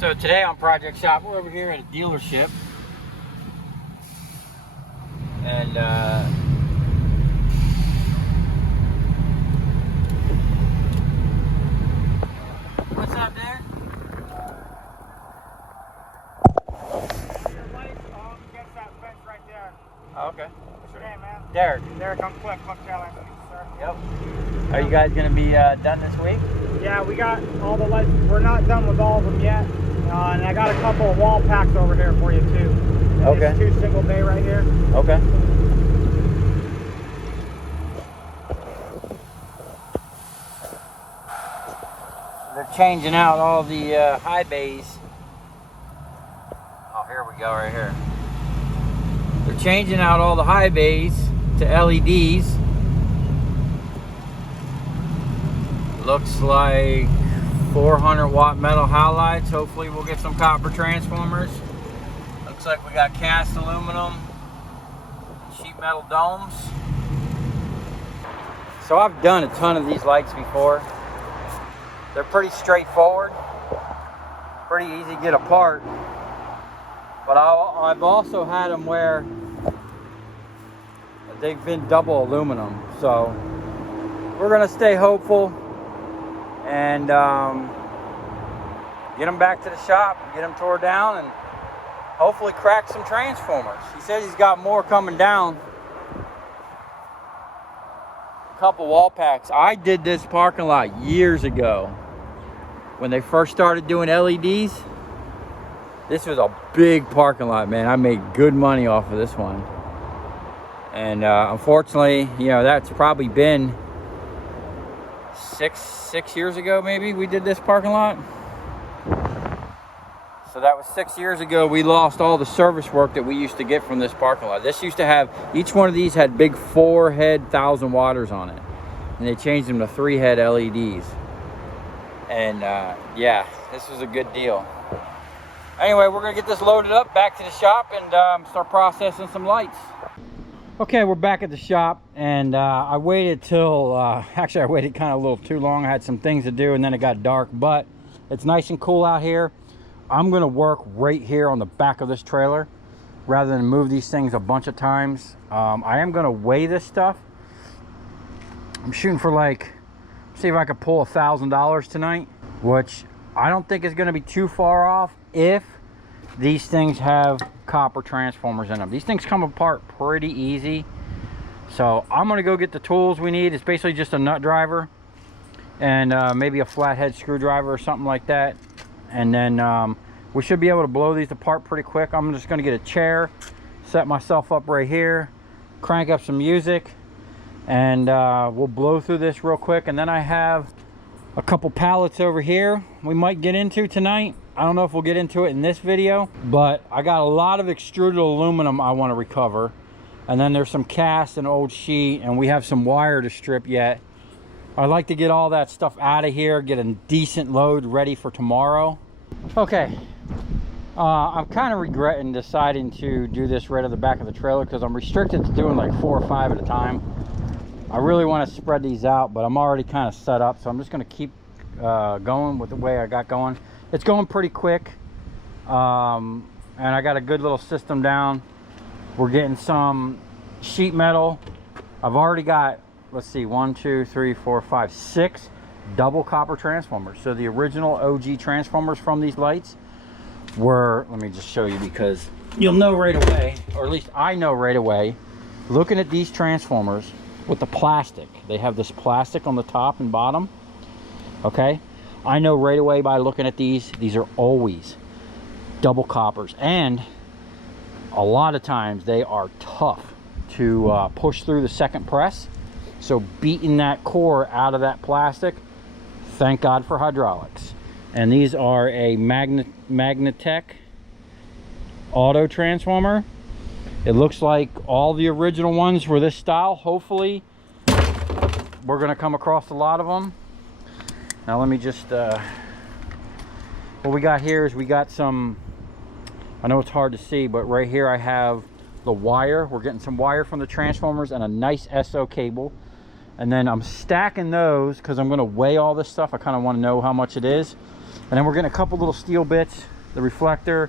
So today on Project Shop, we're over here at a dealership, and what's up there? Your lights off against that fence right there. Oh, okay. What's your name, man? Derek. Derek, I'm quick. Fuck challenge, sir. Yep. Are you guys gonna be done this week? Yeah, we got all the lights. We're not done with all of them yet. And I got a couple of wall packs over here for you too. And Okay. There's 2 single bay right here. Okay. They're changing out all the high bays. Oh, here we go, right here. They're changing out all the high bays to LEDs. Looks like 400 watt metal halides. Hopefully we'll get some copper transformers. Looks like we got cast aluminum, sheet metal domes. So I've done a ton of these lights before. They're pretty straightforward, pretty easy to get apart. But I've also had them where they've been double aluminum. So we're gonna stay hopeful and get them back to the shop, get them tore down, and hopefully crack some transformers. He says he's got more coming down. A couple wall packs. I did this parking lot years ago when they first started doing LEDs. This was a big parking lot, man. I made good money off of this one. And unfortunately, you know, that's probably been six years ago, maybe we did this parking lot. So that was 6 years ago. We lost all the service work that we used to get from this parking lot. This used to have, each one of these had big 4-head 1,000 watters on it, and they changed them to 3-head LEDs. And yeah, this was a good deal. Anyway, we're gonna get this loaded up, back to the shop, and start processing some lights. Okay, we're back at the shop, and I waited till, actually I waited kind of a little too long. I had some things to do, and then it got dark, but it's nice and cool out here. I'm gonna work right here on the back of this trailer rather than move these things a bunch of times. I am gonna weigh this stuff. I'm shooting for like, see if I can pull $1,000 tonight, which I don't think is gonna be too far off if these things have copper transformers in them. These things come apart pretty easy. So I'm gonna go get the tools we need. It's basically just a nut driver and maybe a flathead screwdriver or something like that. And then we should be able to blow these apart pretty quick. I'm just gonna get a chair, set myself up right here, crank up some music, and we'll blow through this real quick. And then I have a couple pallets over here we might get into tonight. I don't know if we'll get into it in this video, but I got a lot of extruded aluminum I want to recover. And then there's some cast and old sheet, and we have some wire to strip yet. I'd like to get all that stuff out of here, get a decent load ready for tomorrow. Okay, I'm kind of regretting deciding to do this right at the back of the trailer because I'm restricted to doing like 4 or 5 at a time. I really want to spread these out, but I'm already kind of set up, so I'm just going to keep going with the way I got going. It's going pretty quick, and I got a good little system down. We're getting some sheet metal. I've already got, let's see, 1, 2, 3, 4, 5, 6 double copper transformers. So the original OG transformers from these lights were, let me just show you because you'll know right away, or at least I know right away, looking at these transformers with the plastic. They have this plastic on the top and bottom, okay? I know right away by looking at these are always double coppers, and a lot of times they are tough to push through the second press. So beating that core out of that plastic, thank God for hydraulics. And these are a Magnatech auto transformer. It looks like all the original ones were this style. Hopefully we're gonna come across a lot of them. Now let me just, what we got here is we got some, I know it's hard to see, but right here I have the wire. We're getting some wire from the transformers and a nice SO cable. And then I'm stacking those because I'm going to weigh all this stuff. I kind of want to know how much it is. And then we're getting a couple little steel bits, the reflector,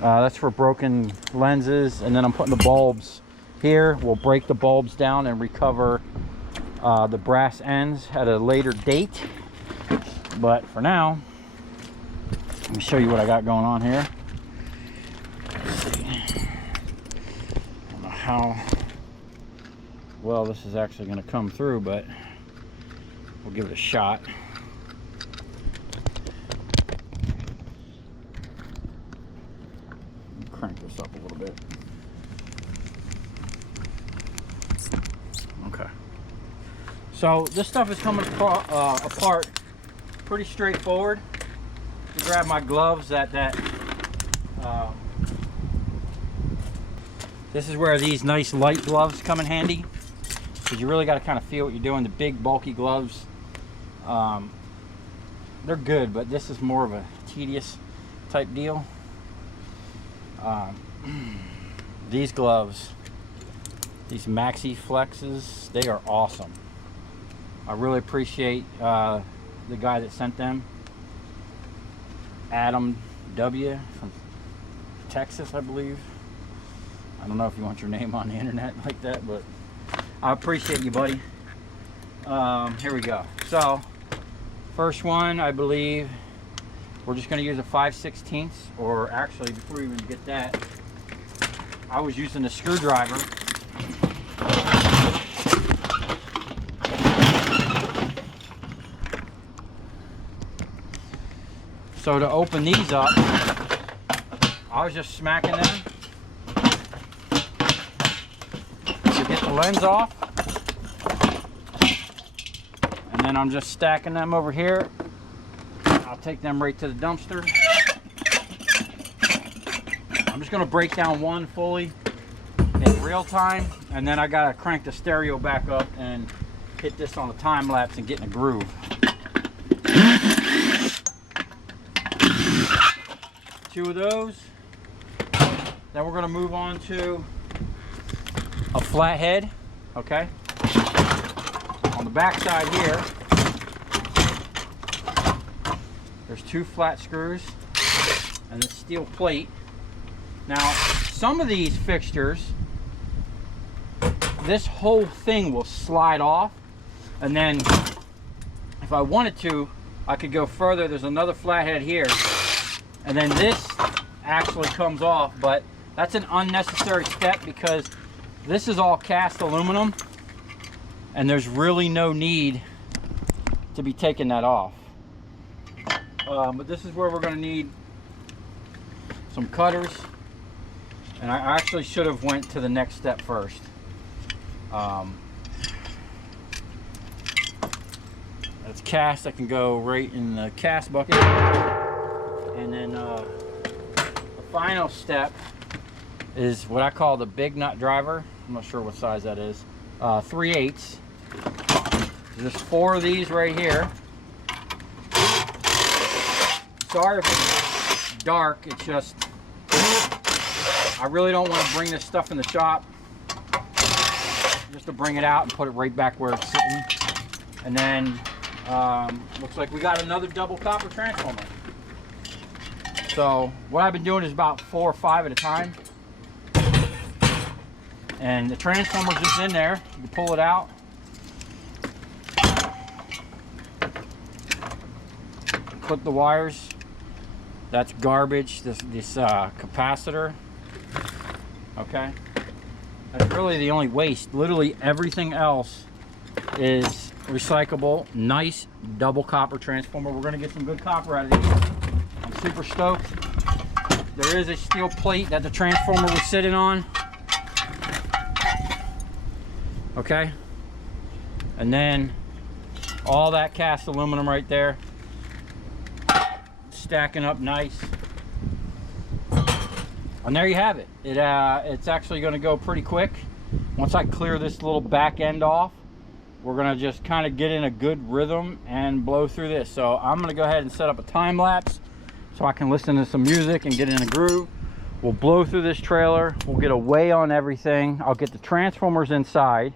that's for broken lenses. And then I'm putting the bulbs here. We'll break the bulbs down and recover the brass ends at a later date. But for now, let me show you what I got going on here. Let's see. I don't know how well this is actually going to come through, but we'll give it a shot. Crank this up a little bit. Okay. So this stuff is coming apart pretty straightforward. To grab my gloves, this is where these nice light gloves come in handy, because you really got to kind of feel what you're doing. The big bulky gloves, they're good, but this is more of a tedious type deal. These gloves, these Maxi Flexes, they are awesome. I really appreciate the guy that sent them, Adam W. from Texas, I believe. I don't know if you want your name on the internet like that, but I appreciate you, buddy. Here we go. So first one, I believe we're just going to use a 5/16, or actually before we even get that, I was using a screwdriver. So to open these up, I was just smacking them to get the lens off, and then I'm just stacking them over here. I'll take them right to the dumpster. I'm just going to break down one fully in real time, and then I got to crank the stereo back up and hit this on the time lapse and get in a groove. Two of those. Then we're going to move on to a flathead. Okay. On the back side here, there's two flat screws and this steel plate. Now, some of these fixtures, this whole thing will slide off, and then if I wanted to, I could go further. There's another flathead here, and then this actually comes off, but that's an unnecessary step because this is all cast aluminum and there's really no need to be taking that off. But this is where we're going to need some cutters, and I actually should have went to the next step first. That's cast. I can go right in the cast bucket, and then the final step is what I call the big nut driver. I'm not sure what size that is. 3/8. There's 4 of these right here. Sorry if it's dark, it's just I really don't want to bring this stuff in the shop, just to bring it out and put it right back where it's sitting. And then looks like we got another double copper transformer. So what I've been doing is about 4 or 5 at a time, and the transformer's just in there. You can pull it out. Clip the wires. That's garbage, this capacitor. Okay, that's really the only waste. Literally everything else is recyclable. Nice double copper transformer. We're gonna get some good copper out of these. I'm super stoked. There is a steel plate that the transformer was sitting on. Okay, and then all that cast aluminum right there, stacking up nice. And there you have it. It's actually going to go pretty quick. Once I clear this little back end off, we're going to just kind of get in a good rhythm and blow through this. So I'm going to go ahead and set up a time lapse so I can listen to some music and get in a groove. We'll blow through this trailer. We'll get a weigh on everything. I'll get the transformers inside.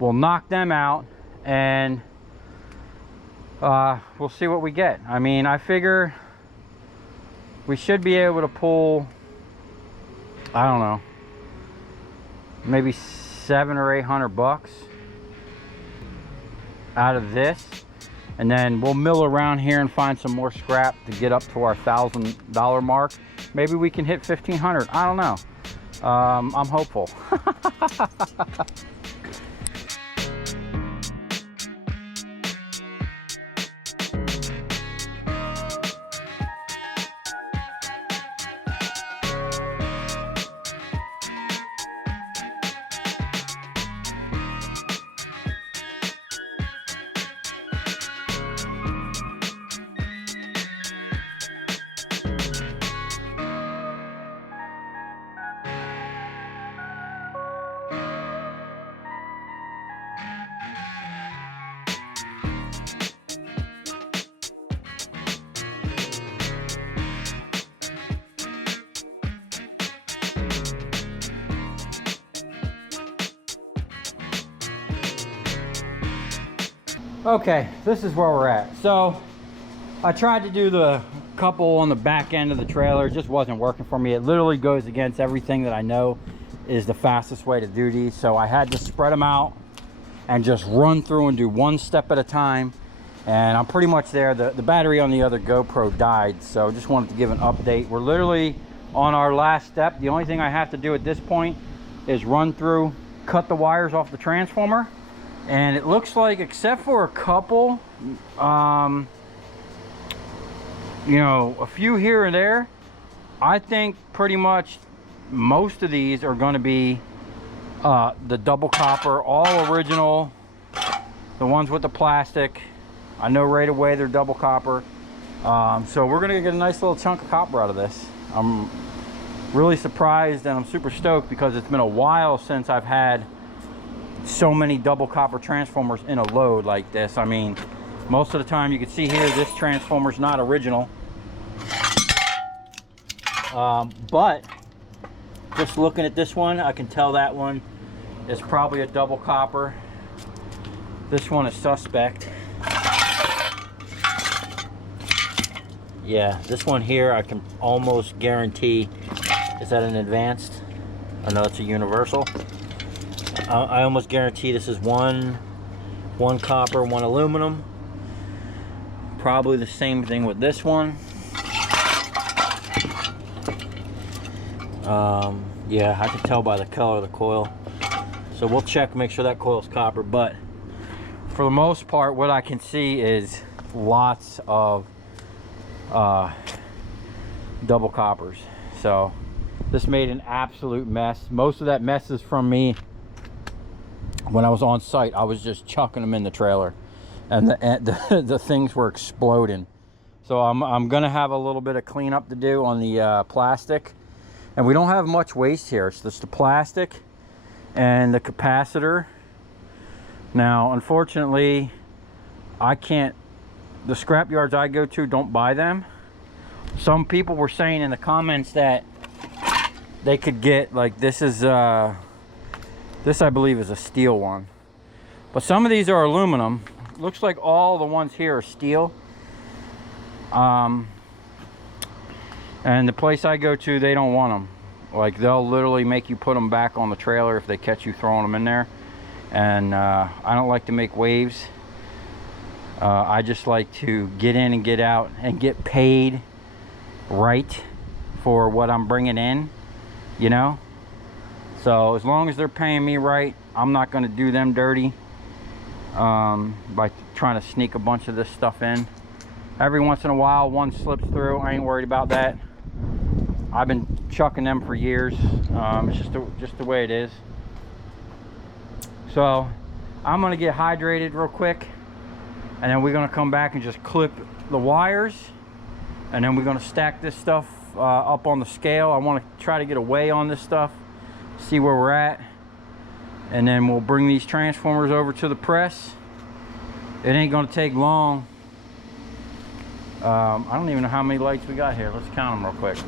We'll knock them out, and we'll see what we get. I mean, I figure we should be able to pull, I don't know, maybe $700 or $800 out of this, and then we'll mill around here and find some more scrap to get up to our $1,000 mark. Maybe we can hit 1,500. I don't know. I'm hopeful. Okay, this is where we're at. So I tried to do the couple on the back end of the trailer. It just wasn't working for me. It literally goes against everything that I know is the fastest way to do these. So I had to spread them out and just run through and do one step at a time. And I'm pretty much there. The battery on the other GoPro died, so just wanted to give an update. We're literally on our last step. The only thing I have to do at this point is run through, cut the wires off the transformer. And it looks like, except for a couple, you know, a few here and there, I think pretty much most of these are going to be the double copper, all original. The ones with the plastic, I know right away they're double copper. So we're going to get a nice little chunk of copper out of this. I'm really surprised, and I'm super stoked because it's been a while since I've had so many double copper transformers in a load like this. I mean, most of the time you can see here this transformer's not original, but just looking at this one, I can tell that one is probably a double copper. This one is suspect. Yeah, this one here I can almost guarantee. Is that an advanced? Oh no, it's a universal. I almost guarantee this is one copper, one aluminum. Probably the same thing with this one. Yeah, I can tell by the color of the coil. So we'll check, make sure that coil's copper. But for the most part, what I can see is lots of double coppers. So this made an absolute mess. Most of that mess is from me. When I was on site, I was just chucking them in the trailer, and the things were exploding. So I'm gonna have a little bit of cleanup to do on the plastic, and we don't have much waste here. It's just the plastic and the capacitor. Now, unfortunately, I can't. The scrap yards I go to don't buy them. Some people were saying in the comments that they could get, like, this is this I believe is a steel one, but some of these are aluminum. Looks like all the ones here are steel. And the place I go to, they don't want them. Like, they'll literally make you put them back on the trailer if they catch you throwing them in there. And I don't like to make waves. I just like to get in and get out and get paid right for what I'm bringing in, you know. So as long as they're paying me right, I'm not going to do them dirty by trying to sneak a bunch of this stuff in. Every once in a while, one slips through. I ain't worried about that. I've been chucking them for years. It's just the way it is. So I'm going to get hydrated real quick, and then we're going to come back and just clip the wires, and then we're going to stack this stuff up on the scale. I want to try to get a weigh on this stuff, see where we're at, and then we'll bring these transformers over to the press. It ain't going to take long. I don't even know how many lights we got here. Let's count them real quick.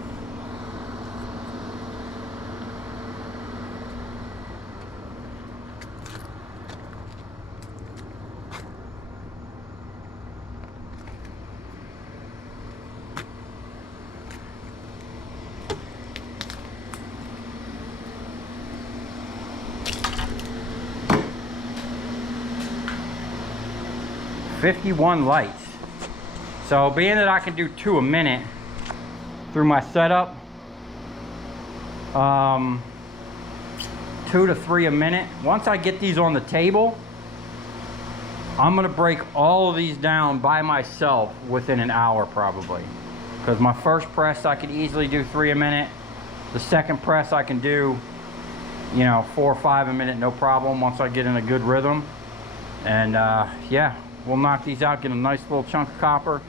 51 lights. So being that I can do 2 a minute through my setup, 2 to 3 a minute. Once I get these on the table, I'm gonna break all of these down by myself within an hour probably. Because my first press I could easily do 3 a minute. The second press I can do, you know, 4 or 5 a minute, no problem, once I get in a good rhythm. And yeah, we'll knock these out, get a nice little chunk of copper,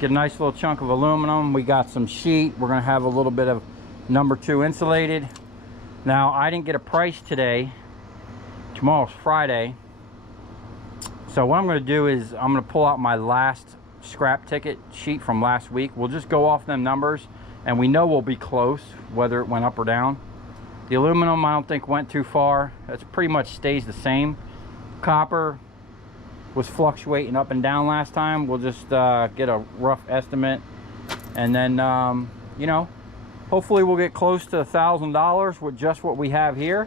get a nice little chunk of aluminum. We got some sheet. We're gonna have a little bit of number 2 insulated. Now, I didn't get a price today. Tomorrow's Friday. So what I'm gonna do is I'm gonna pull out my last scrap ticket sheet from last week. We'll just go off them numbers and we know we'll be close, whether it went up or down. The aluminum I don't think went too far. It pretty much stays the same. Copper was fluctuating up and down last time. We'll just get a rough estimate, and then you know, hopefully we'll get close to $1,000 with just what we have here.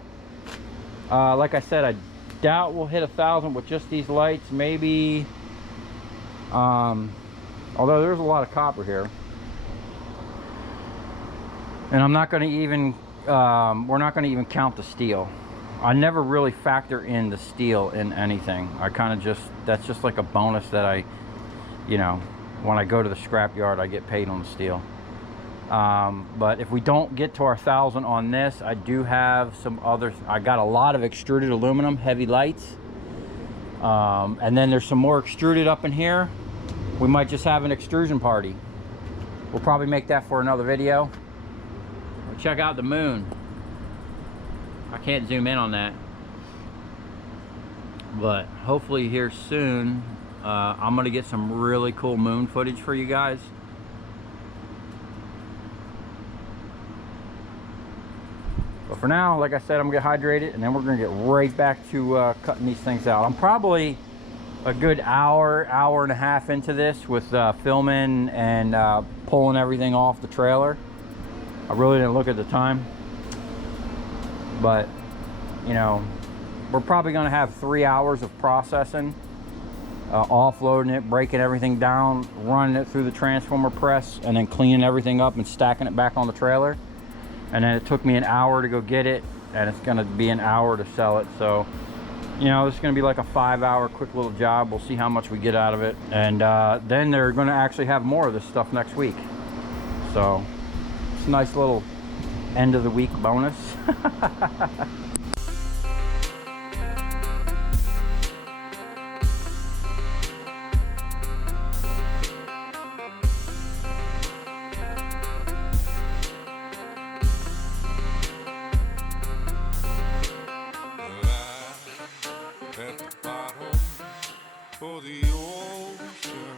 Like I said, I doubt we'll hit 1,000 with just these lights. Maybe although there's a lot of copper here, and I'm not going to even we're not going to even count the steel. I never really factor in the steel in anything. I kind of just, that's just like a bonus that I, you know, when I go to the scrap yard, I get paid on the steel. But if we don't get to our 1,000 on this, I do have some other, I got a lot of extruded aluminum heavy lights. And then there's some more extruded up in here. We might just have an extrusion party. We'll probably make that for another video. Check out the moon. I can't zoom in on that, but hopefully here soon I'm gonna get some really cool moon footage for you guys. But for now, like I said, I'm gonna get hydrated and then we're gonna get right back to cutting these things out. I'm probably a good hour and a half into this with filming and pulling everything off the trailer. I really didn't look at the time, but you know, we're probably going to have 3 hours of processing, offloading it, breaking everything down, running it through the transformer press, and then cleaning everything up and stacking it back on the trailer. And then it took me an hour to go get it, and it's going to be an hour to sell it. So you know, this is going to be like a 5-hour quick little job. We'll see how much we get out of it, and then they're going to actually have more of this stuff next week. So it's a nice little end of the week bonus. For the ocean,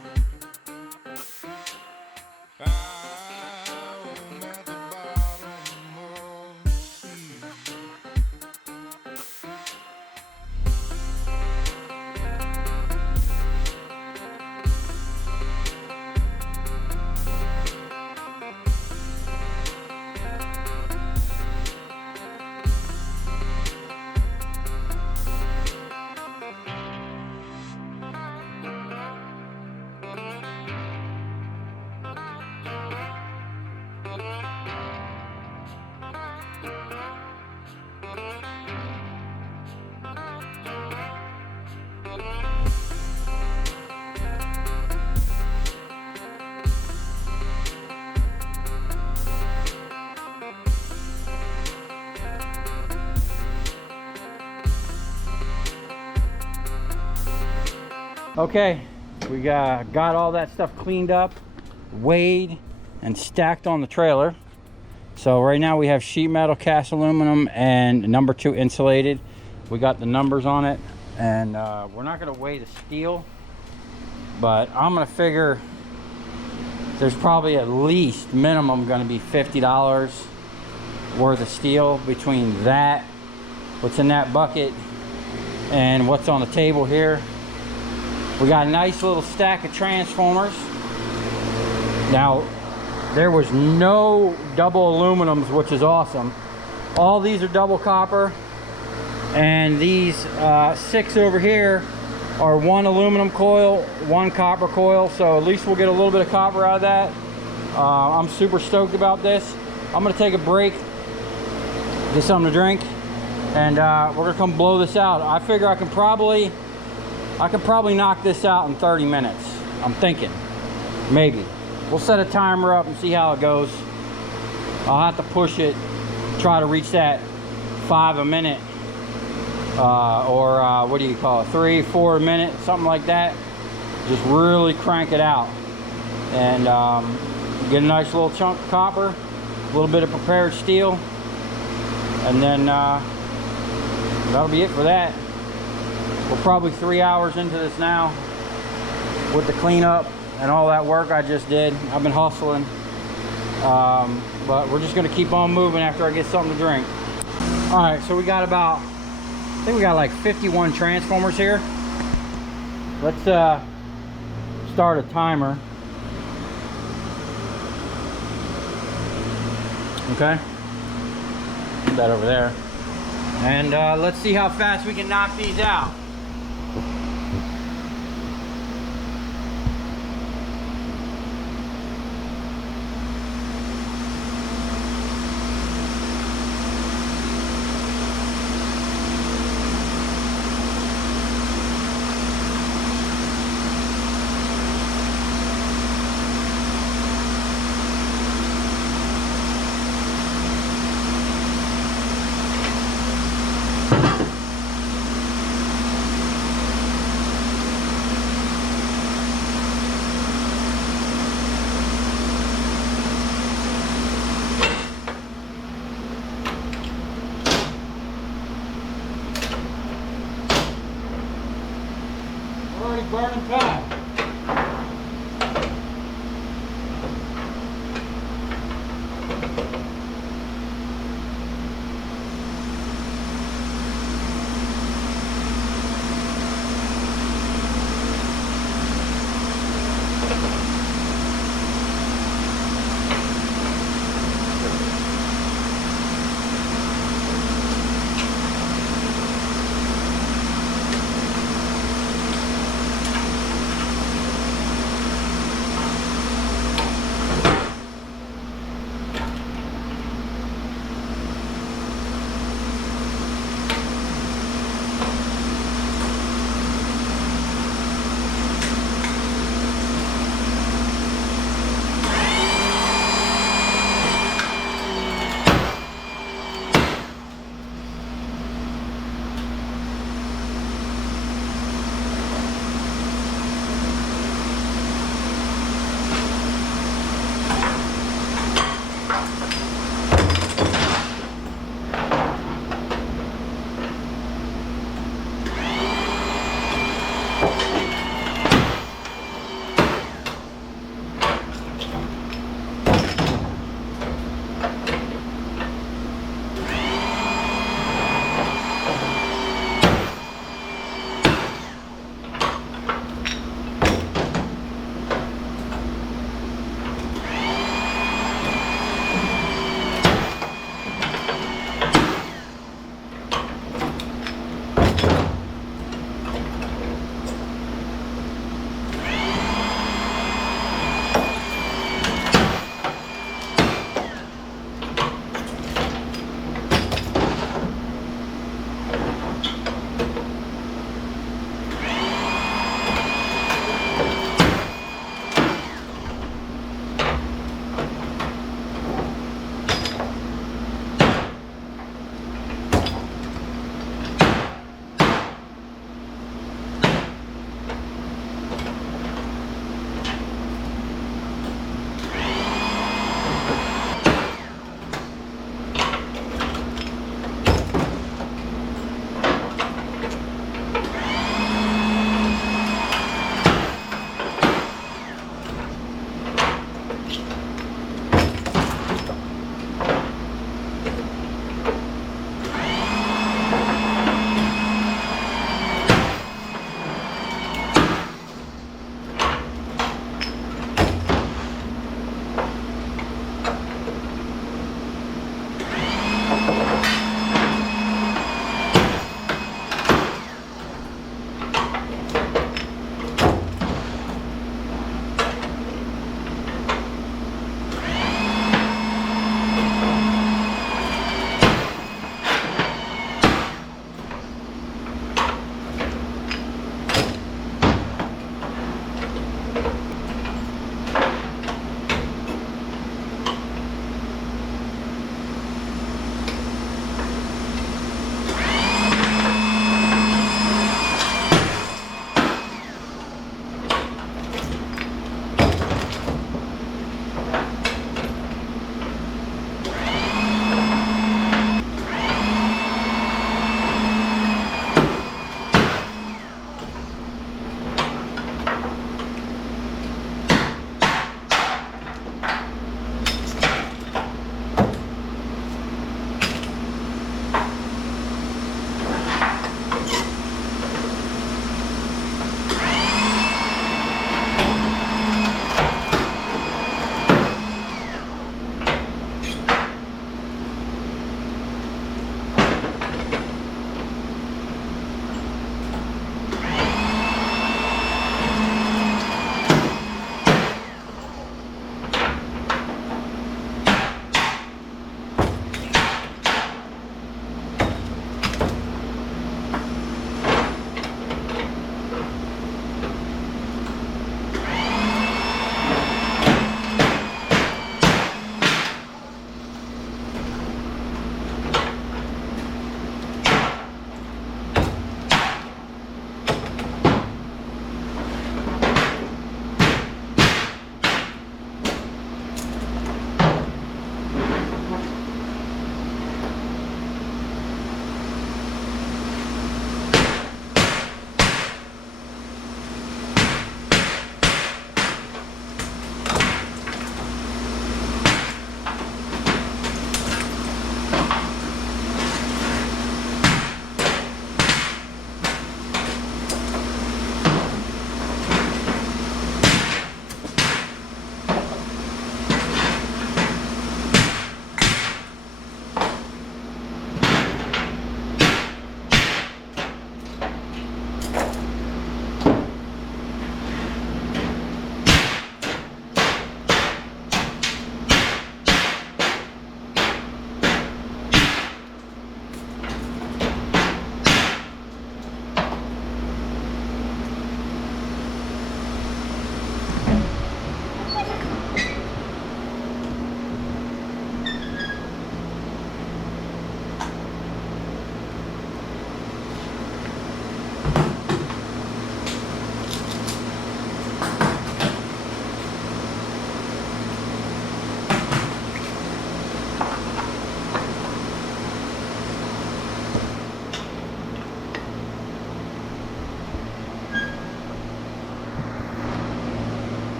I'm at the bottom of the sea. Okay, we got all that stuff cleaned up, weighed, and stacked on the trailer. So right now we have sheet metal, cast aluminum, and number 2 insulated. We got the numbers on it, and we're not going to weigh the steel, but I'm going to figure there's probably at least minimum going to be $50 worth of steel between that, what's in that bucket, and what's on the table here. We got a nice little stack of transformers. Now, there was no double aluminums, which is awesome. All these are double copper, and these 6 over here are 1 aluminum coil, 1 copper coil, so at least we'll get a little bit of copper out of that. I'm super stoked about this. I'm gonna take a break, get something to drink, and we're gonna come blow this out. I figure I can probably knock this out in 30 minutes. I'm thinking, maybe. We'll set a timer up and see how it goes. I'll have to push it, try to reach that 5 a minute, or what do you call it, 3, 4 a minute, something like that. Just really crank it out, and get a nice little chunk of copper, a little bit of prepared steel, and then that'll be it for that. We're probably 3 hours into this now with the cleanup and all that work I just did. I've been hustling, but we're just gonna keep on moving after I get something to drink. All right, so we got about, I think we got like 51 transformers here. Let's start a timer. Okay, put that over there, and let's see how fast we can knock these out. Burning fat.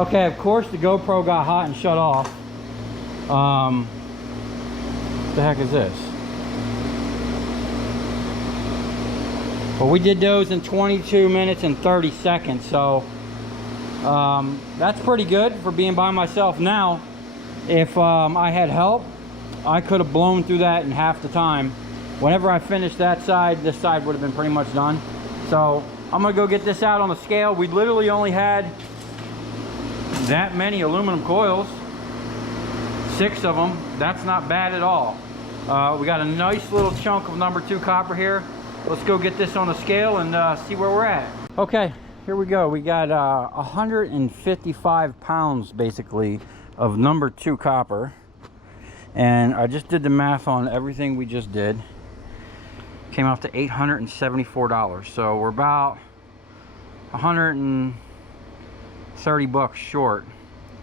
Okay, of course the GoPro got hot and shut off. What the heck is this? Well, we did those in 22 minutes and 30 seconds, so that's pretty good for being by myself. Now, if I had help, I could have blown through that in half the time. Whenever I finished that side, this side would have been pretty much done. So I'm gonna go get this out on the scale. We literally only had that many aluminum coils, 6 of them. That's not bad at all. We got a nice little chunk of number 2 copper here. Let's go get this on the scale and see where we're at. Okay, here we go. We got 155 pounds basically of number 2 copper. And I just did the math on everything we just did. Came out to $874. So we're about 130 bucks short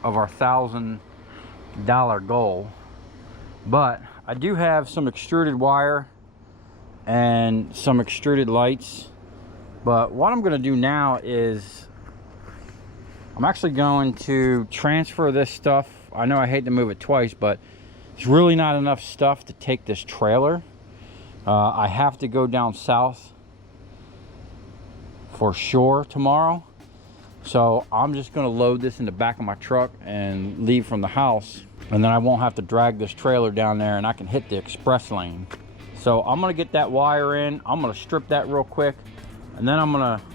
of our $1,000 goal. But I do have some extruded wire and some extruded lights. But what I'm going to do now is I'm actually going to transfer this stuff. I know I hate to move it twice, but it's really not enough stuff to take this trailer. I have to go down south for shore tomorrow. So I'm just going to load this in the back of my truck and leave from the house. And then I won't have to drag this trailer down there and I can hit the express lane. So I'm going to get that wire in. I'm going to strip that real quick. And then I'm going to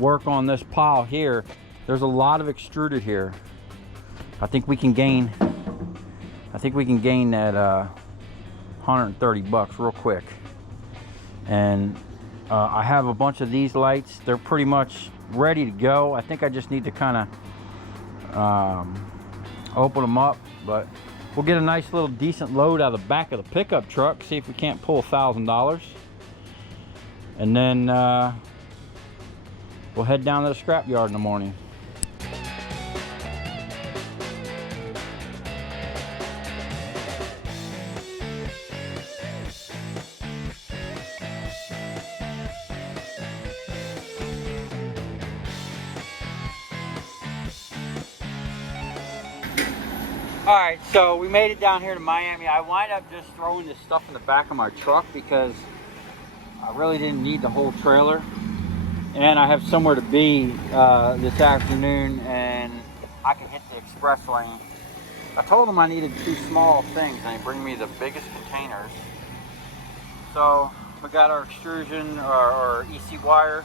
work on this pile here. There's a lot of extruded here. I think we can gain that 130 bucks real quick. And I have a bunch of these lights. They're pretty much ready to go. I think I just need to kind of open them up, but we'll get a nice little decent load out of the back of the pickup truck, see if we can't pull $1,000, and then we'll head down to the scrap yard in the morning. All right, so we made it down here to Miami. I wind up just throwing this stuff in the back of my truck because I really didn't need the whole trailer. And I have somewhere to be this afternoon, and I can hit the express lane. I told them I needed 2 small things, and they bring me the biggest containers. So we got our extrusion, our EC wire,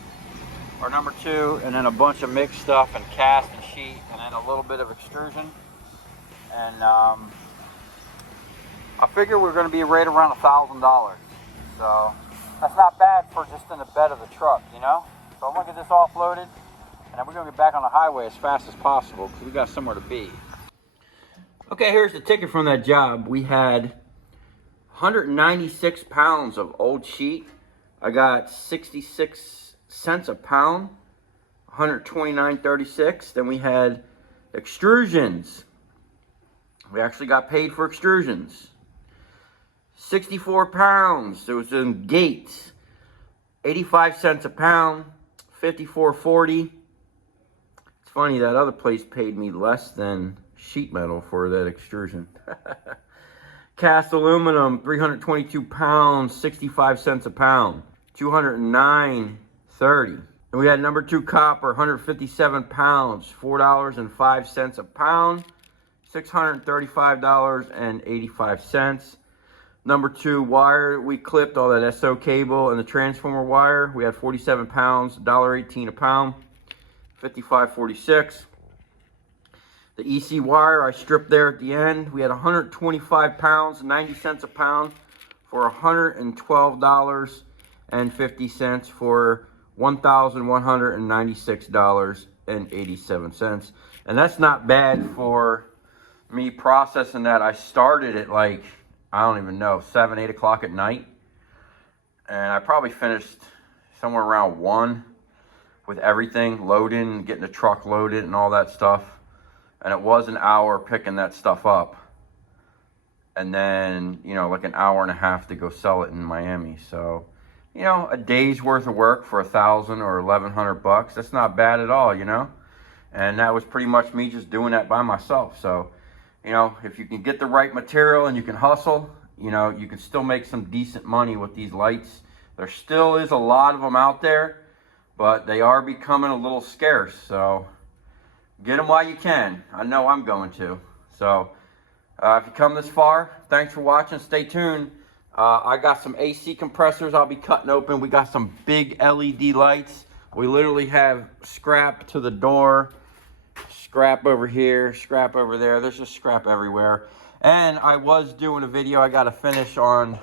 our number 2, and then a bunch of mixed stuff and cast and sheet, and then a little bit of extrusion. And I figure we're going to be right around $1,000. So that's not bad for just in the bed of the truck, you know? So I'm going to get this offloaded, and then we're going to get back on the highway as fast as possible because we got somewhere to be. Okay, here's the ticket from that job. We had 196 pounds of old sheet. I got 66 cents a pound, 129.36. Then we had extrusions. We actually got paid for extrusions. 64 pounds. It was in gates. 85 cents a pound. 54.40. It's funny, that other place paid me less than sheet metal for that extrusion. Cast aluminum, 322 pounds, 65 cents a pound. 209.30. And we had number 2 copper, 157 pounds, $4.05 a pound. $635.85. Number 2 wire, we clipped all that SO cable and the transformer wire. We had 47 pounds, $1.18 a pound, $55.46. The EC wire I stripped there at the end. We had 125 pounds, 90 cents a pound for $112.50 for $1,196.87. And that's not bad for me processing that. I started at like, I don't even know, 7, 8 o'clock at night. And I probably finished somewhere around 1 with everything, loading, getting the truck loaded and all that stuff. And it was an hour picking that stuff up. And then, you know, like an hour and a half to go sell it in Miami. So, you know, a day's worth of work for $1,000 or $1,100 bucks. That's not bad at all, you know. And that was pretty much me just doing that by myself. So, you know, if you can get the right material and you can hustle, you know, you can still make some decent money with these lights. There still is a lot of them out there, but they are becoming a little scarce. So get them while you can. I know I'm going to. So if you come this far, thanks for watching. Stay tuned. I got some AC compressors I'll be cutting open. We got some big LED lights. We literally have scrap to the door, scrap over here, scrap over there. There's just scrap everywhere. And I was doing a video I got to finish on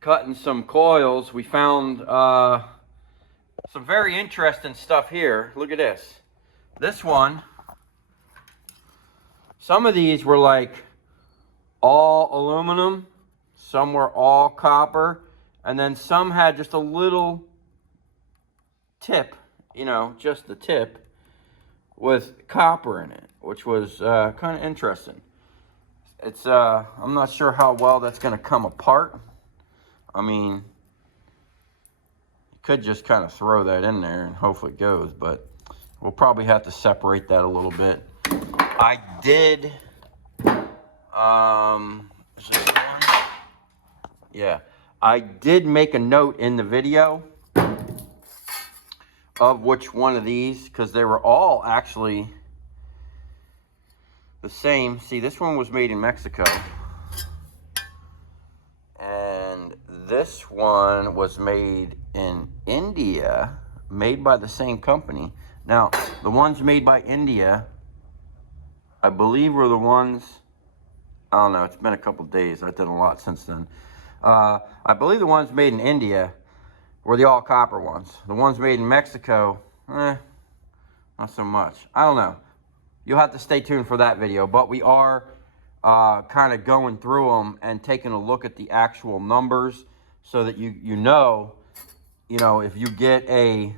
cutting some coils. We found some very interesting stuff here. Look at this. This one, some of these were like all aluminum, some were all copper, and then some had just a little tip, you know, just the tip with copper in it, which was kind of interesting. It's I'm not sure how well that's going to come apart. I mean, you could just kind of throw that in there and hopefully it goes, but we'll probably have to separate that a little bit. I did, is this on? Yeah, I did make a note in the video of which one of these, because they were all actually the same. See, this one was made in Mexico, and this one was made in India, made by the same company. Now, the ones made by India, I believe, were the ones, I don't know, it's been a couple days. I've done a lot since then. I believe the ones made in India were the all copper ones. The ones made in Mexico, not so much. I don't know. You'll have to stay tuned for that video, but we are kind of going through them and taking a look at the actual numbers so that you know, if you get a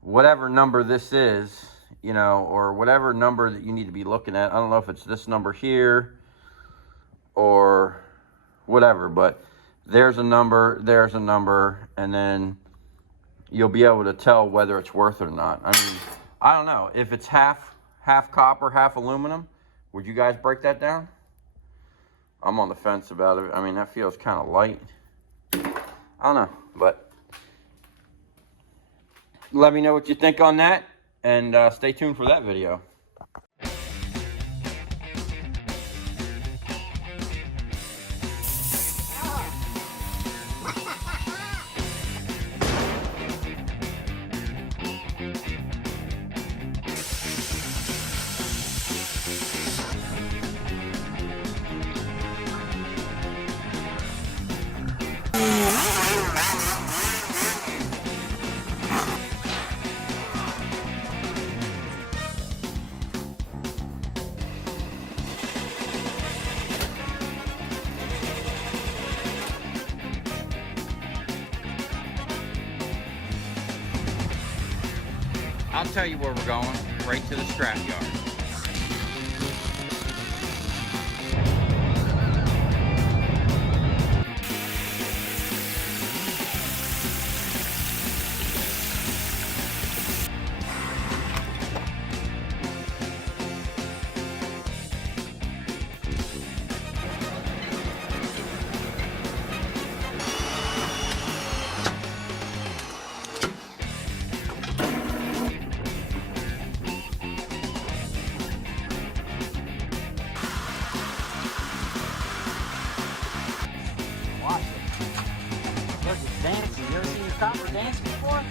whatever number this is, you know, or whatever number that you need to be looking at. I don't know if it's this number here or whatever, but there's a number, and then you'll be able to tell whether it's worth it or not. I mean, I don't know. If it's half copper, half aluminum, would you guys break that down? I'm on the fence about it. I mean, that feels kind of light. I don't know, but let me know what you think on that, and stay tuned for that video. I'll tell you where we're going, right to the scrap yard. Dancing. You ever seen your copper dance before?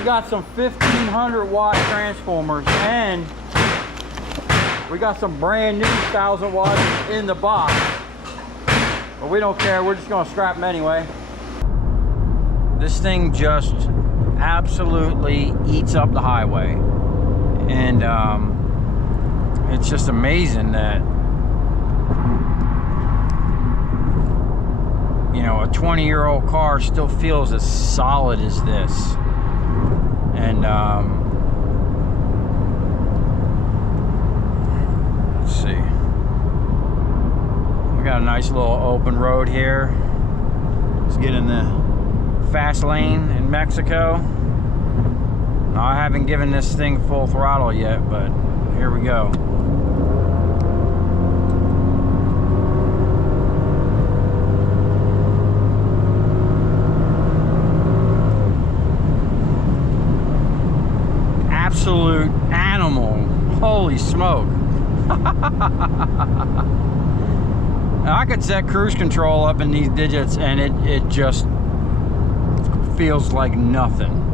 We got some 1500 watt transformers, and we got some brand new 1000 watts in the box. But we don't care, we're just gonna scrap them anyway. This thing just absolutely eats up the highway. And it's just amazing that, you know, a 20-year-old car still feels as solid as this. And let's see, we got a nice little open road here. Let's get in the fast lane in Mexico. Now, I haven't given this thing full throttle yet, but here we go. Absolute animal. Holy smoke. Now, I could set cruise control up in these digits and it just feels like nothing.